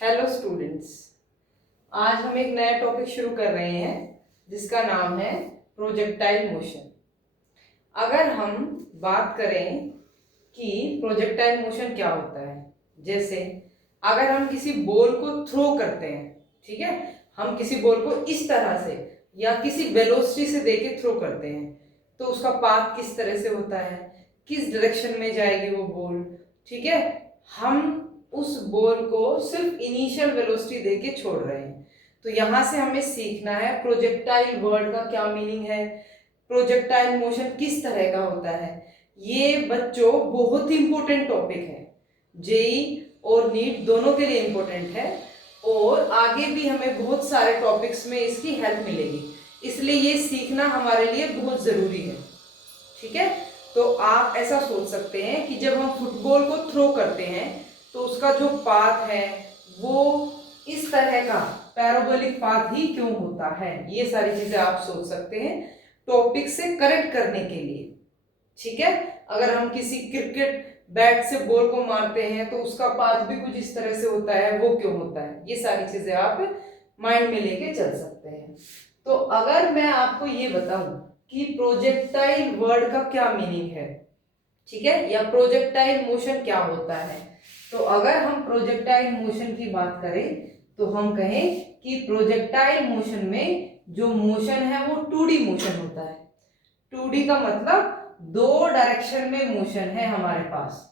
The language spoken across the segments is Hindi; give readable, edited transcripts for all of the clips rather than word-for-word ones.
हेलो स्टूडेंट्स, आज हम एक नया टॉपिक शुरू कर रहे हैं जिसका नाम है प्रोजेक्टाइल मोशन। अगर हम बात करें कि प्रोजेक्टाइल मोशन क्या होता है, जैसे अगर हम किसी बॉल को थ्रो करते हैं, ठीक है, हम किसी बॉल को इस तरह से या किसी वेलोसिटी से देके थ्रो करते हैं तो उसका पाथ किस तरह से होता है, किस डायरेक्शन में जाएगी वो बॉल, ठीक है। हम उस बॉल को सिर्फ इनिशियल वेलोसिटी देके छोड़ रहे हैं। तो यहां से हमें सीखना है प्रोजेक्टाइल वर्ड का क्या मीनिंग है, प्रोजेक्टाइल मोशन किस तरह का होता है। ये बच्चों बहुत ही इंपॉर्टेंट टॉपिक है, जेई और नीट दोनों के लिए इंपॉर्टेंट है और आगे भी हमें बहुत सारे टॉपिक्स में इसकी हेल्प मिलेगी, इसलिए ये सीखना हमारे लिए बहुत जरूरी है, ठीक है। तो आप ऐसा सोच सकते हैं कि जब हम फुटबॉल को थ्रो करते हैं तो उसका जो पाथ है वो इस तरह का पैराबोलिक पाथ ही क्यों होता है, ये सारी चीजें आप सोच सकते हैं टॉपिक से करेक्ट करने के लिए, ठीक है। अगर हम किसी क्रिकेट बैट से बॉल को मारते हैं तो उसका पाथ भी कुछ इस तरह से होता है, वो क्यों होता है, ये सारी चीजें आप माइंड में लेके चल सकते हैं। तो अगर मैं आपको ये बताऊं कि प्रोजेक्टाइल वर्ड का क्या मीनिंग है, ठीक है, या प्रोजेक्टाइल मोशन क्या होता है, तो अगर हम प्रोजेक्टाइल मोशन की बात करें तो हम कहें कि प्रोजेक्टाइल मोशन में जो मोशन है वो 2D मोशन होता है। 2D का मतलब दो डायरेक्शन में मोशन है हमारे पास,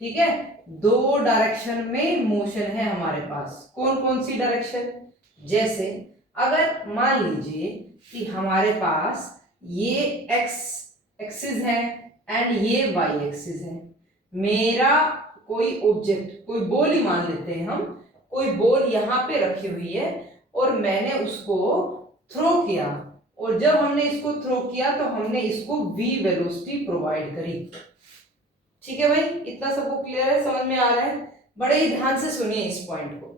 ठीक है, दो डायरेक्शन में मोशन है हमारे पास। कौन कौन सी डायरेक्शन, जैसे अगर मान लीजिए कि हमारे पास ये एक्स एक्सिस है एंड ये वाई एक्सिस है, मेरा कोई ऑब्जेक्ट, कोई बॉल ही मान लेते हैं हम, कोई बॉल यहाँ पे रखी हुई है और मैंने उसको थ्रो किया, और जब हमने इसको थ्रो किया तो हमने इसको v वेलोसिटी प्रोवाइड करी, ठीक है भाई, इतना सबको क्लियर है, समझ में आ रहा है, बड़े ही ध्यान से सुनिए इस पॉइंट को,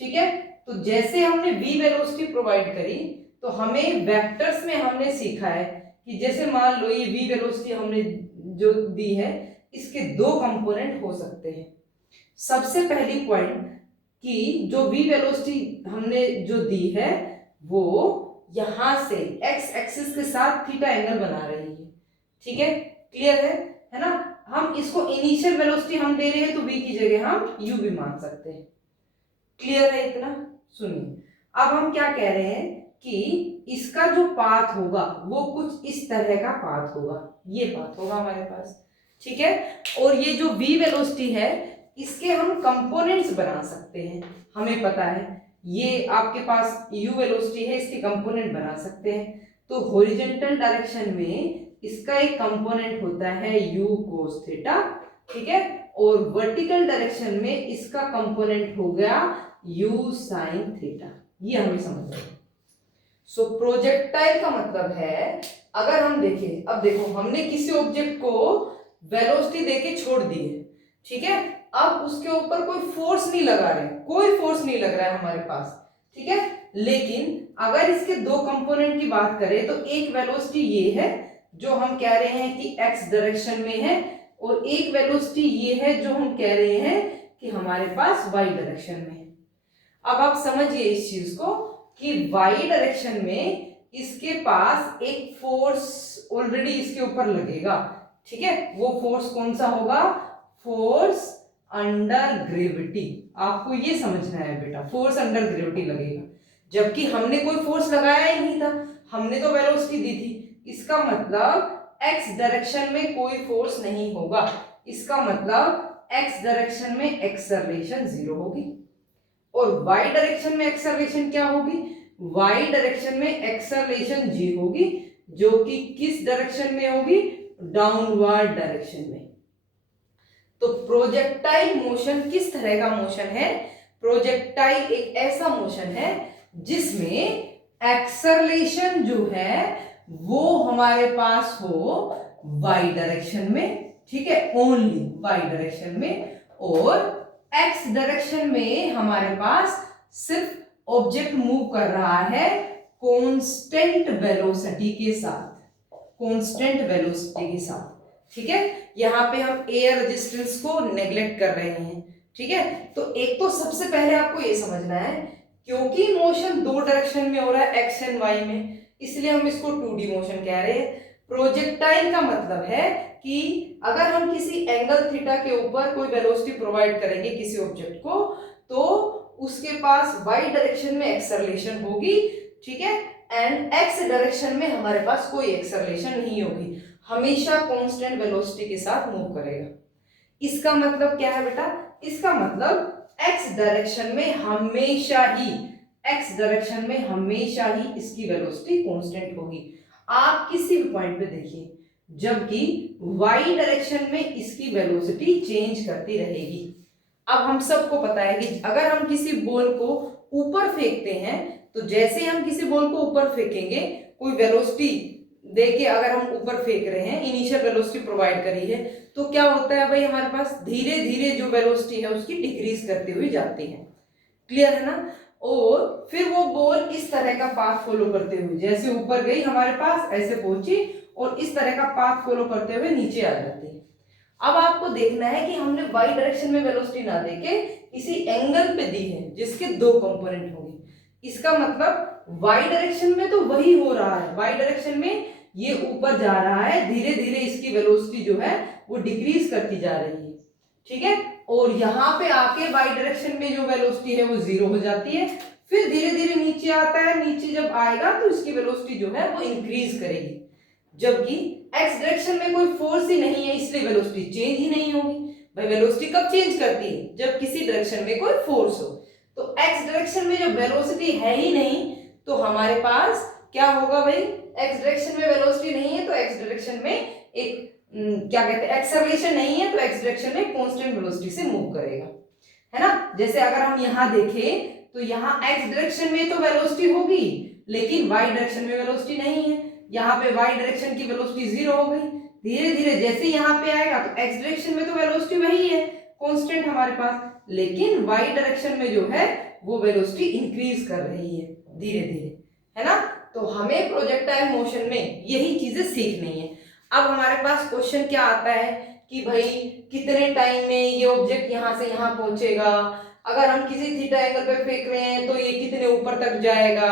ठीक है। तो जैसे हमने v वेलोसिटी प्रोवाइड करी तो हमें वेक्टर्स में हमने सीखा है कि जैसे मान लो ये v वेलोसिटी हमने जो दी है इसके दो कंपोनेंट हो सकते हैं। सबसे पहली पॉइंट कि जो v वेलोसिटी हमने जो दी है वो यहां से x एक्सिस के साथ थीटा एंगल बना रही है, ठीक है, क्लियर है ना। हम इसको इनिशियल वेलोसिटी हम दे रहे हैं तो v की जगह हम u भी मान सकते हैं, क्लियर है इतना। सुनिए अब हम क्या कह रहे हैं कि इसका जो पाथ होगा वो कुछ इस तरह का पाथ होगा, ये पाथ होगा हमारे पास, ठीक है। और ये जो v वेलोसिटी है इसके हम कंपोनेंट्स बना सकते हैं, हमें पता है ये आपके पास u वेलोसिटी है, इसके कंपोनेंट बना सकते हैं। तो हॉरिजॉन्टल डायरेक्शन में इसका एक कंपोनेंट होता है u cos थीटा, ठीक है, और वर्टिकल डायरेक्शन में इसका कंपोनेंट हो गया u sin थीटा, ये हमें समझना है। सो प्रोजेक्टाइल का मतलब है, अगर हम देखें, अब देखो हमने किसी ऑब्जेक्ट को वेलोसिटी देके छोड़ दी है, ठीक है, अब उसके ऊपर कोई फोर्स नहीं लगा रहे, कोई फोर्स नहीं लग रहा है हमारे पास, ठीक है, लेकिन अगर इसके दो कंपोनेंट की बात करें तो एक वेलोसिटी ये है जो हम कह रहे हैं कि x डायरेक्शन में है, और एक वेलोसिटी ये है जो हम कह रहे हैं कि हमारे पास y डायरेक्शन में है। अब आप समझिए इस चीज को कि y डायरेक्शन में इसके पास एक फोर्स ऑलरेडी इसके ऊपर लगेगा, ठीक है, वो फोर्स कौन सा होगा, फोर्स अंडर ग्रेविटी, आपको ये समझना है बेटा, फोर्स अंडर ग्रेविटी लगेगा, जबकि हमने कोई फोर्स लगाया ही नहीं था, हमने तो वेलोसिटी दी थी, इसका मतलब x डायरेक्शन में कोई फोर्स नहीं होगा, इसका मतलब x डायरेक्शन में एक्सेलरेशन 0 होगी, और y डायरेक्शन में एक्सेलरेशन क्या होगी, y डायरेक्शन में एक्सेलरेशन g होगी, जो कि किस डायरेक्शन में होगी, डाउनवर्ड डायरेक्शन में। तो प्रोजेक्टाइल मोशन किस तरह का मोशन है, प्रोजेक्टाइल एक ऐसा मोशन है जिसमें एक्सेलरेशन जो है वो हमारे पास हो y डायरेक्शन में, ठीक है, ओनली y डायरेक्शन में, और x डायरेक्शन में हमारे पास सिर्फ ऑब्जेक्ट मूव कर रहा है कांस्टेंट वेलोसिटी के साथ, कांस्टेंट वेलोसिटी के साथ, ठीक है। यहाँ पे हम एयर रेजिस्टेंस को नेग्लेक्ट कर रहे हैं, ठीक है, तो एक तो सबसे पहले आपको ये समझना है, क्योंकि मोशन दो डायरेक्शन में हो रहा है एक्स एंड वाई में, इसलिए हम इसको 2D मोशन कह रहे हैं। प्रोजेक्टाइल का मतलब है कि अगर हम किसी एंगल थीटा के ऊपर कोई वेलोसिटी प्रोवाइड करेंगे किसी ऑब्जेक्ट को, तो उसके पास वाई डायरेक्शन में एक्सेलरेशन होगी, ठीक है, एंड एक्स डायरेक्शन में हमारे पास कोई एक्सेलरेशन नहीं होगी, हमेशा कांस्टेंट वेलोसिटी के साथ मूव करेगा। इसका मतलब क्या है बेटा, इसका मतलब x डायरेक्शन में हमेशा ही इसकी वेलोसिटी कांस्टेंट होगी। आप किसी भी पॉइंट पे देखिए, जबकि y डायरेक्शन में इसकी वेलोसिटी चेंज करती रहेगी। अब हम सबको पता है कि अगर हम किसी बॉल को ऊपर फेंकते हैं, तो जैसे हम किसी बॉल को ऊपर फेंकेंगे, कोई वेलोसिटी देके अगर हम ऊपर फेंक रहे हैं, इनिशियल वेलोसिटी प्रोवाइड करी है, तो क्या होता है भाई, हमारे पास धीरे धीरे जो वेलोसिटी है उसकी डिक्रीज करती हुई जाती है। क्लियर है ना। और फिर वो बॉल इस तरह का पाथ फॉलो करते हुए, जैसे ऊपर गई हमारे पास ऐसे पहुंची, और इस तरह का पाथ फॉलो करते हुए नीचे आ जाती है। अब आपको देखना है कि हमने वाई डायरेक्शन में वेलोसिटी ना देके किसी एंगल पे दी है जिसके दो कंपोनेंट होंगे। इसका मतलब वाई डायरेक्शन में तो वही हो रहा है, वाई डायरेक्शन में ये ऊपर जा रहा है, धीरे धीरे इसकी वेलोसिटी जो है वो डिक्रीज करती जा रही है, ठीक है, और यहाँ पे आके वाई डायरेक्शन में जो वेलोसिटी है वो जीरो हो जाती है, फिर धीरे धीरे नीचे आता है, नीचे जब आएगा तो इसकी वेलोसिटी जो है वो इंक्रीज करेगी। जबकि एक्स डायरेक्शन में कोई फोर्स ही नहीं है, इसलिए वेलोसिटी चेंज ही नहीं होगी। भाई वेलोसिटी कब चेंज करती है, जब किसी डायरेक्शन में कोई फोर्स हो। तो एक्स डायरेक्शन में जब वेलोसिटी है ही नहीं, तो हमारे पास क्या होगा भाई, एक्स डायरेक्शन में वेलोसिटी नहीं है, तो एक्स डायरेक्शन में एक क्या कहते हैं, एक्सेलरेशन नहीं है, तो एक्स डायरेक्शन में कांस्टेंट वेलोसिटी से मूव करेगा, है ना। जैसे अगर हम यहाँ देखें, तो यहाँ एक्स डायरेक्शन में तो वेलोसिटी होगी, लेकिन वाई डायरेक्शन में वेलोसिटी नहीं है। यहाँ पे वाई डायरेक्शन की वेलोसिटी जीरो हो गई, धीरे धीरे जैसे यहाँ पे आएगा तो एक्स डायरेक्शन में तो वेलोसिटी वही है, कांस्टेंट हमारे पास, लेकिन वाई डायरेक्शन में जो है वो वेलोसिटी इंक्रीज कर रही है धीरे धीरे, है ना। तो हमें प्रोजेक्टाइल मोशन में यही चीजें सीखनी है। अब हमारे पास क्वेश्चन क्या आता है कि भाई कितने टाइम में ये ऑब्जेक्ट यहाँ से यहाँ पहुंचेगा, अगर हम किसी थीटा एंगल पे फेंक रहे हैं तो ये कितने ऊपर तक जाएगा,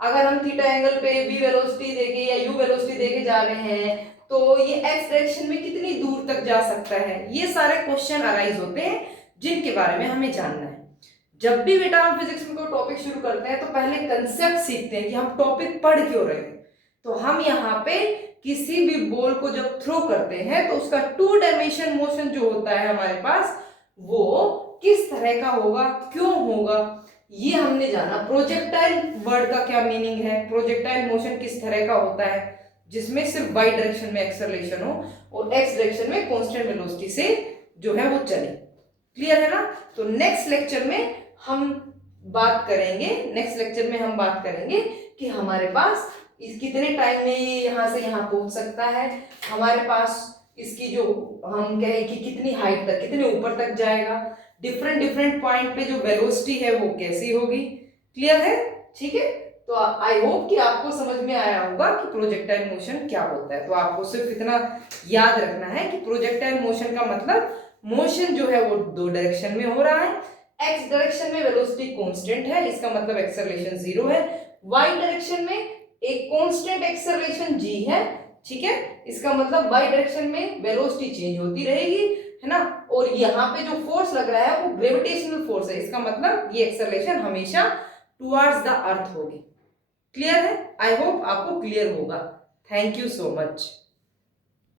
अगर हम थीटा एंगल पे v वेलोसिटी देके या u वेलोसिटी देके जा रहे हैं तो ये x डायरेक्शन में कितनी दूर तक जा सकता है। ये सारे क्वेश्चन अराइज होते हैं जिनके बारे में हमें जानना है। जब भी बेटा हम फिजिक्स में कोई टॉपिक शुरू करते हैं तो पहले कंसेप्ट सीखते हैं कि हम टॉपिक पढ़ क्यों रहे हैं। तो हम यहाँ पे किसी भी बॉल को जब थ्रो करते हैं तो उसका 2 डायमेंशन मोशन जो होता है हमारे पास, वो किस तरह का होगा, क्यों होगा, ये हमने जाना। प्रोजेक्टाइल वर्ड का क्या मीनिंग है, प्रोजेक्टाइल मोशन किस तरह का होता है, जिसमें सिर्फ वाई डायरेक्शन में एक्सेलरेशन हो और एक्स डायरेक्शन में कांस्टेंट वेलोसिटी से जो है वो चले। क्लियर है ना। तो नेक्स्ट लेक्चर में हम बात करेंगे कि हमारे पास इस कितने टाइम में ये यहाँ से यहाँ पहुंच सकता है, हमारे पास इसकी जो हम कहें कि कितनी हाइट तक, कितने ऊपर तक जाएगा, डिफरेंट पॉइंट पे जो वेलोसिटी है वो कैसी होगी। क्लियर है, ठीक है। तो आई होप कि आपको समझ में आया होगा कि प्रोजेक्टाइल मोशन क्या होता है। तो आपको सिर्फ इतना याद रखना है कि प्रोजेक्टाइल मोशन का मतलब मोशन जो है वो 2 डायरेक्शन में हो रहा है। एक्स डायरेक्शन में वेलोसिटी कांस्टेंट है, इसका मतलब एक्सेलरेशन 0 है। वाई डायरेक्शन में एक कांस्टेंट एक्सेलरेशन g है, ठीक है, इसका मतलब वाई डायरेक्शन में वेलोसिटी चेंज होती रहेगी, है ना। और यहाँ पे जो फोर्स लग रहा है वो ग्रेविटेशनल फोर्स है, इसका मतलब ये एक्सेलरेशन हमेशा टुवर्ड्स द अर्थ होगी। क्लियर है, आई होप आपको क्लियर होगा। Thank you so much.